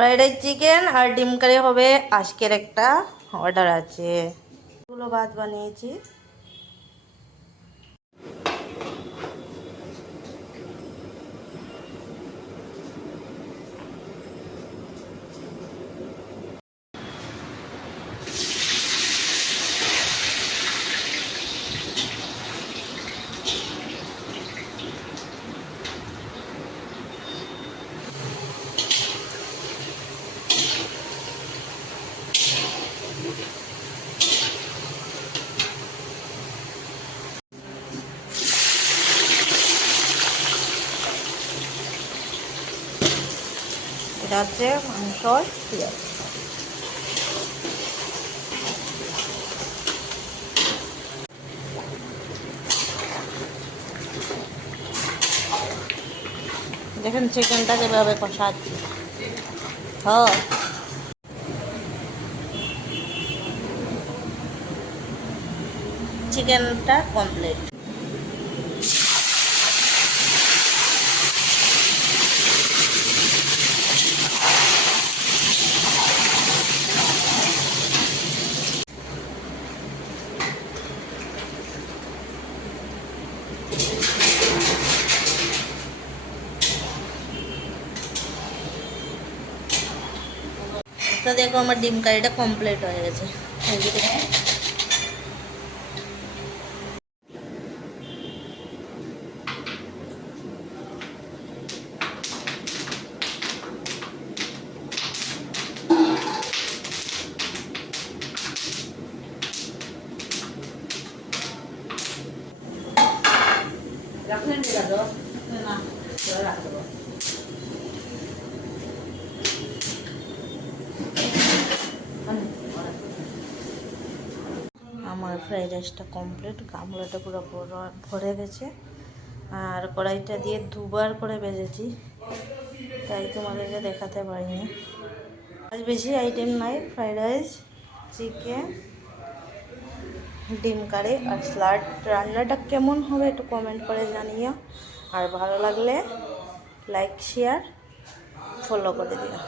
Fried rice chicken আর ডিম কারি হবে আজকের একটা অর্ডার আছে। এগুলো ভাত বানিয়েছি। এটা হচ্ছে মাংস পেঁয়াজ। দেখেন চিকেনটা যেভাবে কষাচ্ছি। হ্যাঁ, চিকেনটা কমপ্লিট। তো দেখো আমার ডিম কারিটা কমপ্লিট হয়ে গেছে। আমার ফ্রাইড রাইসটা কমপ্লিট, গামলাটা পুরো ভরে গেছে। আর কড়াইটা দিয়ে দুবার করে ভেজেছি, তাই তোমাদেরকে দেখাতে পারিনি। আজ বেশি আইটেম নাই, ফ্রাইড রাইস, চিকেন, ডিম কারি আর স্যালাড। রান্নাটা কেমন হবে একটু কমেন্ট করে জানিও, আর ভালো লাগলে লাইক শেয়ার ফলো করে দিও।